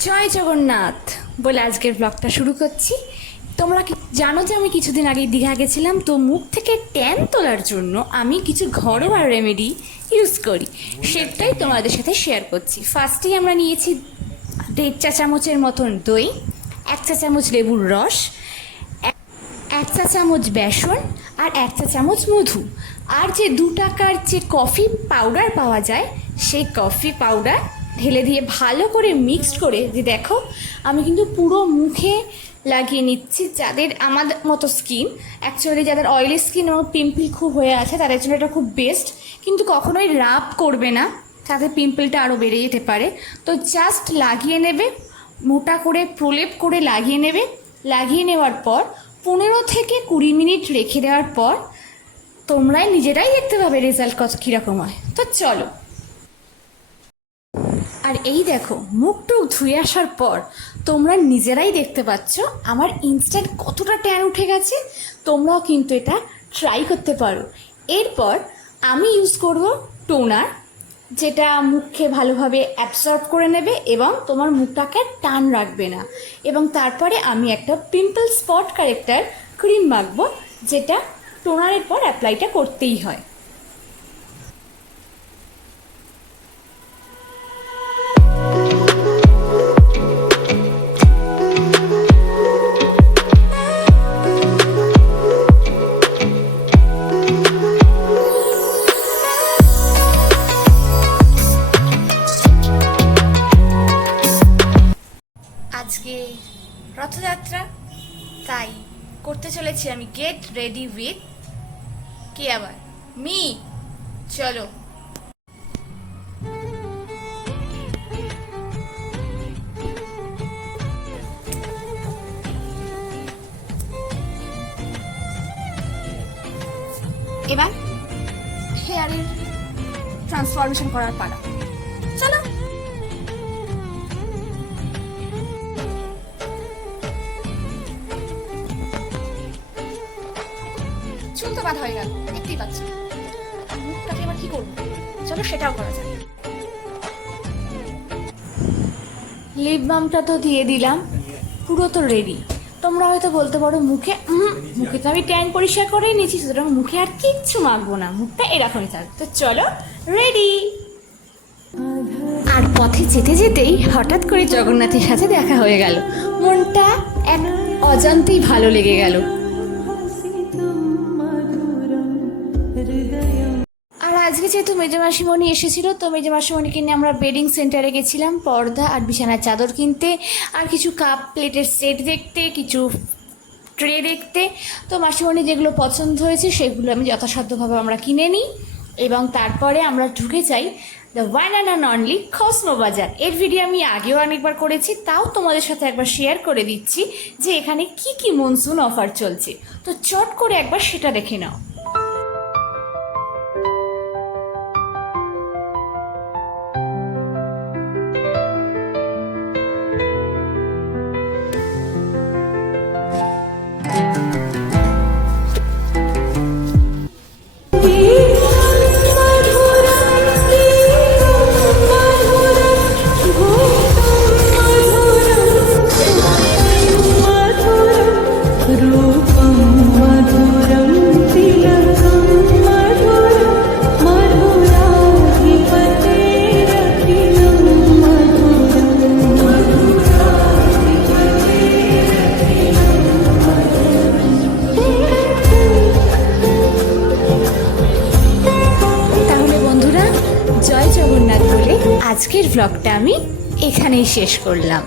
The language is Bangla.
জয় জগন্নাথ বলে আজকের ব্লগটা শুরু করছি। তোমরা কি জানো যে আমি কিছুদিন আগে দীঘা গেছিলাম, তো মুখ থেকে ট্যান তোলার জন্য আমি কিছু ঘরোয়া রেমেডি ইউজ করি, সেটাই তোমাদের সাথে শেয়ার করছি। ফার্স্টেই আমরা নিয়েছি 1.5 চা চামচের মতন দই, 1 চা চামচ লেবুর রস, 1 চা চামচ বেসন আর 1 চা চামচ মধু, আর যে 2 টাকার যে কফি পাউডার পাওয়া যায় সেই কফি পাউডার ঢেলে দিয়ে ভালো করে মিক্সড করে যে দেখো আমি কিন্তু পুরো মুখে লাগিয়ে নিচ্ছি। যাদের আমাদের মতো স্কিন, অ্যাকচুয়ালি যাদের অয়েলি স্কিন এবং পিম্পল খুব হয়ে আছে তাদের জন্য এটা খুব বেস্ট, কিন্তু কখনোই রাব করবে না, তাতে পিম্পলটা আরও বেড়ে যেতে পারে। তো জাস্ট লাগিয়ে নেবে, মোটা করে প্রলেপ করে লাগিয়ে নেবে। লাগিয়ে নেওয়ার পর 15 থেকে 20 মিনিট রেখে দেওয়ার পর তোমরাই নিজেরাই দেখতে পাবে রেজাল্ট কীরকম হয়। তো চলো। আর এই দেখো মুখ টুক ধুয়ে আসার পর তোমরা নিজেরাই দেখতে পাচ্ছ আমার ইনস্ট্যান্ট কতটা ট্যান উঠে গেছে। তোমরাও কিন্তু এটা ট্রাই করতে পারো। এরপর আমি ইউজ করব টোনার, যেটা মুখকে ভালোভাবে অ্যাবসর্ব করে নেবে এবং তোমার মুখটাকে টান রাখবে না। এবং তারপরে আমি একটা পিম্পল স্পট কারেক্টার ক্রিম মাখবো, যেটা টোনারের পর অ্যাপ্লাইটা করতেই হয়। আজকে রথযাত্রা, তাই করতে চলেছি আমি গেট রেডি উইথ কি আবার মি। চলো। এবার হেয়ারের ট্রান্সফরমেশন করার পালা। চলো। চুল তো বাঁধা হয়ে গেল, দেখতেই পাচ্ছি। মুখটাকে এবার কি করবো, চলো সেটাও করা যায়। লিপ বামটা তো দিয়ে দিলাম, পুরো তো রেডি। তোমরা হয়তো বলতে পারো মুখে মুখে তো আমি ট্যান পরিষ্কার করেই নিয়েছি, সুতরাং মুখে আর কিচ্ছু মাখবো না, মুখটা এরকমই থাক। তো চলো রেডি। আর পথে যেতে যেতেই হঠাৎ করে জগন্নাথের সাথে দেখা হয়ে গেল, মনটা এক অজান্তেই ভালো লেগে গেল। আর আজকে যেহেতু মেজো মাসিমণি এসেছিল, তো মেজো মাসিমণিকে নিয়ে আমরা বেডিং সেন্টারে গেছিলাম পর্দা আর বিছানার চাদর কিনতে, আর কিছু কাপ প্লেটের সেট দেখতে, কিছু ট্রে দেখতে। তো মাসিমণি যেগুলো পছন্দ হয়েছে সেগুলো আমি যথাসাধ্যভাবে আমরা কিনে নিই এবং তারপরে আমরা ঢুকে যাই the one and only Cosmo বাজার। এর ভিডিও আমি আগেও অনেকবার করেছি, তাও তোমাদের সাথে একবার শেয়ার করে দিচ্ছি যে এখানে কি কি মনসুন অফার চলছে। তো চট করে একবার সেটা দেখে নাও। জয় জগন্নাথ বলে আজকের ব্লগটা আমি এখানেই শেষ করলাম।